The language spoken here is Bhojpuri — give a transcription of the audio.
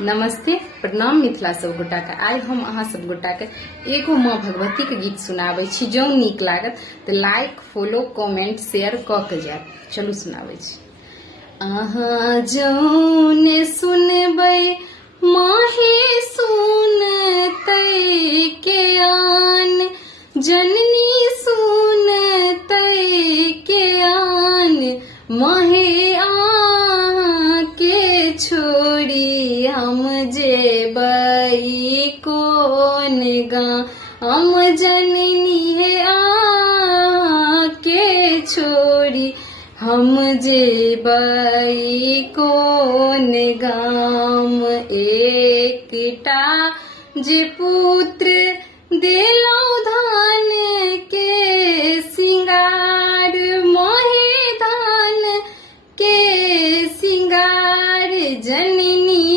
नमस्ते प्रणाम मिथिला सब गोटा के। आइ हम अहाँ सब गोटा के एगो माँ भगवती के गीत सुनाबै छी। जौं नीक लागत तो लाइक फॉलो कमेंट शेयर क के जायब। चलू सुनाबै छी। अहाँ जौने सुनबै माहे सुनतै के आन, जननी सुनतै के आन, माहे के छोड़ी हम जेबै कोन गाँव, हम जननी है के छोड़ी हम जेबै कोन गाम। एकटा जे पुत्र देलौ धन